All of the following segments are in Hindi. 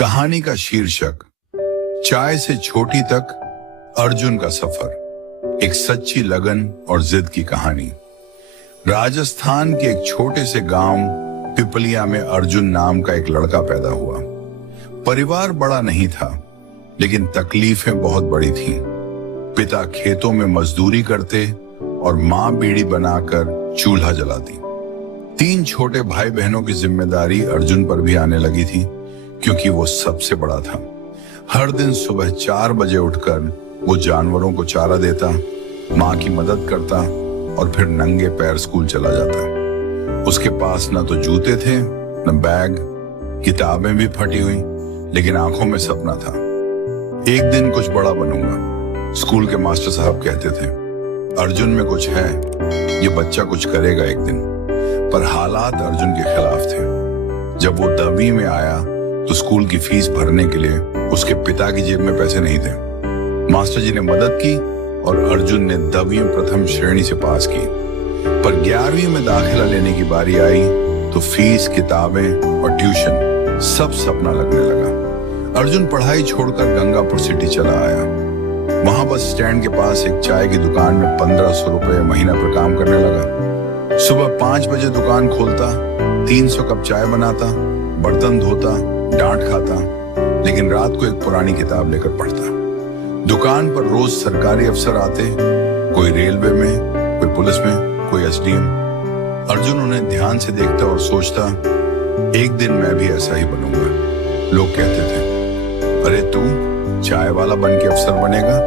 कहानी का शीर्षक चाय से छोटी तक अर्जुन का सफर, एक सच्ची लगन और जिद की कहानी। राजस्थान के एक छोटे से गांव पिपलिया में अर्जुन नाम का एक लड़का पैदा हुआ। परिवार बड़ा नहीं था, लेकिन तकलीफें बहुत बड़ी थीं। पिता खेतों में मजदूरी करते और माँ बीड़ी बनाकर चूल्हा जलाती। 3 छोटे भाई बहनों की जिम्मेदारी अर्जुन पर भी आने लगी थी, क्योंकि वो सबसे बड़ा था। हर दिन सुबह 4 बजे उठकर वो जानवरों को चारा देता, माँ की मदद करता और फिर नंगे पैर स्कूल चला जाता। उसके पास न तो जूते थे न बैग, किताबें भी फटी हुई, लेकिन आंखों में सपना था। एक दिन कुछ बड़ा बनूंगा, स्कूल के मास्टर साहब कहते थे। अर्जुन में कुछ है, ये बच्चा कुछ करेगा एक दिन। पर हालात अर्जुन के खिलाफ थे। जब वो 10वीं में आया तो स्कूल की फीस भरने के लिए उसके पिता की जेब में पैसे नहीं थे। मास्टर जी ने मदद की और अर्जुन ने 10वीं प्रथम श्रेणी से पास की। पर 11वीं में दाखिला लेने की बारी आई तो फीस, किताबें और ट्यूशन सब सपना लगने लगा। अर्जुन पढ़ाई छोड़कर गंगापुर सिटी चला आया। वहां बस स्टैंड के पास एक चाय की दुकान में 1500 रुपए महीना पर काम करने लगा। सुबह 5 बजे दुकान खोलता, 300 कप चाय बनाता, बर्तन धोता, डांट खाता, लेकिन रात को एक पुरानी किताब लेकर पढ़ता। दुकान पर रोज सरकारी अफसर आते, कोई रेलवे में, कोई पुलिस में, कोई एसडीएम। अर्जुन उन्हें ध्यान से देखता और सोचता, एक दिन मैं भी ऐसा ही बनूंगा। लोग कहते थे, अरे तू चाय वाला बन के अफसर बनेगा?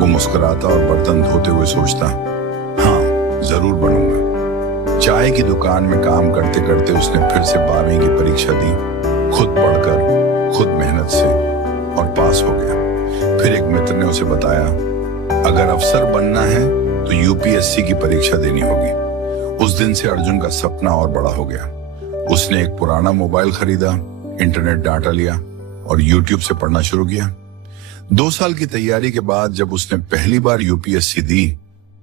वो मुस्कुराता और बर्तन धोते हुए सोचता, हाँ जरूर बनूंगा। चाय की दुकान में काम करते करते उसने फिर से 12वीं की परीक्षा दी, खुद पढ़कर, खुद मेहनत से, और पास हो गया। फिर एक मित्र ने उसे बताया, अगर अफसर बनना है तो यूपीएससी की परीक्षा देनी होगी। उस दिन से अर्जुन का सपना और बड़ा हो गया। उसने एक पुराना मोबाइल खरीदा, इंटरनेट डाटा लिया और यूट्यूब से पढ़ना शुरू किया। 2 साल की तैयारी के बाद जब उसने पहली बार यूपीएससी दी,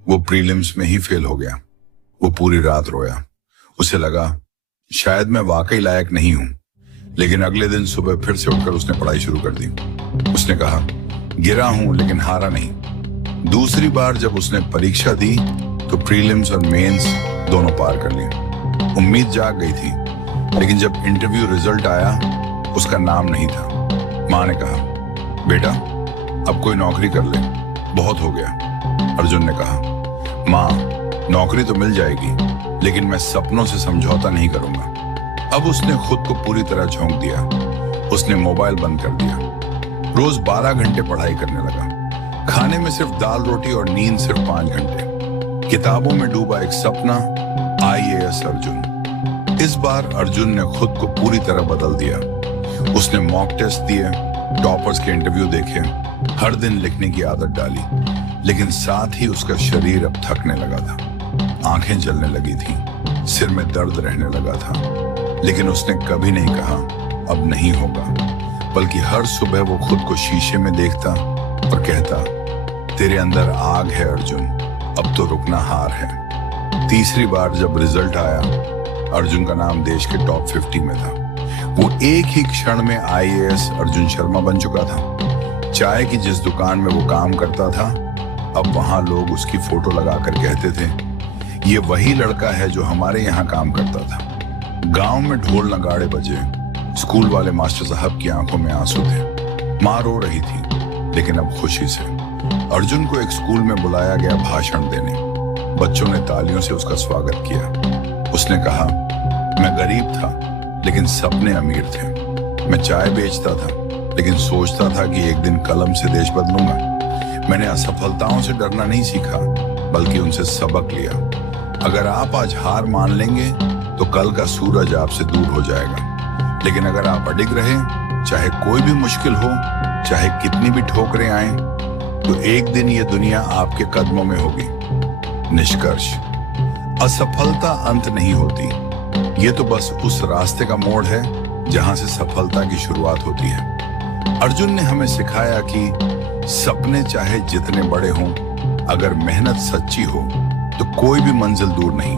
वो प्रीलिम्स में ही फेल हो गया। वो पूरी रात रोया। उसे लगा शायद मैं वाकई लायक नहीं हूं। लेकिन अगले दिन सुबह फिर से उठकर उसने पढ़ाई शुरू कर दी। उसने कहा, गिरा हूं लेकिन हारा नहीं। दूसरी बार जब उसने परीक्षा दी तो प्रीलिम्स और मेंस दोनों पार कर लिए। उम्मीद जाग गई थी, लेकिन जब इंटरव्यू रिजल्ट आया उसका नाम नहीं था। माँ ने कहा, बेटा अब कोई नौकरी कर ले, बहुत हो गया। अर्जुन ने कहा, माँ नौकरी तो मिल जाएगी, लेकिन मैं सपनों से समझौता नहीं करूंगा। अब उसने खुद को पूरी तरह झोंक दिया। उसने मोबाइल बंद कर दिया। रोज 12 घंटे पढ़ाई करने लगा। खाने में सिर्फ दाल रोटी और नींद सिर्फ 5 घंटे। किताबों में डूबा एक सपना, IAS अर्जुन। इस बार अर्जुन ने खुद को पूरी तरह बदल दिया। उसने मॉक टेस्ट दिए, टॉपर्स के इंटरव्यू देखे, हर दिन लिखने की आदत डाली। लेकिन साथ ही उसका शरीर अब थकने लगा था। आंखें जलने लगी थी, सिर में दर्द रहने लगा था। लेकिन उसने कभी नहीं कहा अब नहीं होगा, बल्कि हर सुबह वो खुद को शीशे में देखता और कहता, तेरे अंदर आग है अर्जुन, अब तो रुकना हार है। तीसरी बार जब रिजल्ट आया, अर्जुन का नाम देश के टॉप 50 में था। वो एक ही क्षण में IAS अर्जुन शर्मा बन चुका था। चाय की जिस दुकान में वो काम करता था, अब वहां लोग उसकी फोटो लगाकर कहते थे, ये वही लड़का है जो हमारे यहाँ काम करता था। गांव में ढोल नगाड़े बजे। स्कूल वाले मास्टर साहब की आंखों में आंसू थे। माँ रो रही थी, लेकिन अब खुशी से। अर्जुन को एक स्कूल में बुलाया गया भाषण देने। बच्चों ने तालियों से उसका स्वागत किया। उसने कहा, मैं गरीब था लेकिन सपने अमीर थे। मैं चाय बेचता था, लेकिन सोचता था कि एक दिन कलम से देश बदलूंगा। मैंने असफलताओं से डरना नहीं सीखा, बल्कि उनसे सबक लिया। अगर आप आज हार मान लेंगे तो कल का सूरज आपसे दूर हो जाएगा। लेकिन अगर आप अडिग रहे, चाहे कोई भी मुश्किल हो, चाहे कितनी भी ठोकरें आएं, तो एक दिन ये दुनिया आपके कदमों में होगी। निष्कर्ष, असफलता अंत नहीं होती। ये तो बस उस रास्ते का मोड़ है जहां से सफलता की शुरुआत होती है। अर्जुन ने हमें सिखाया कि सपने चाहे जितने बड़े हों, अगर मेहनत सच्ची हो तो कोई भी मंजिल दूर नहीं।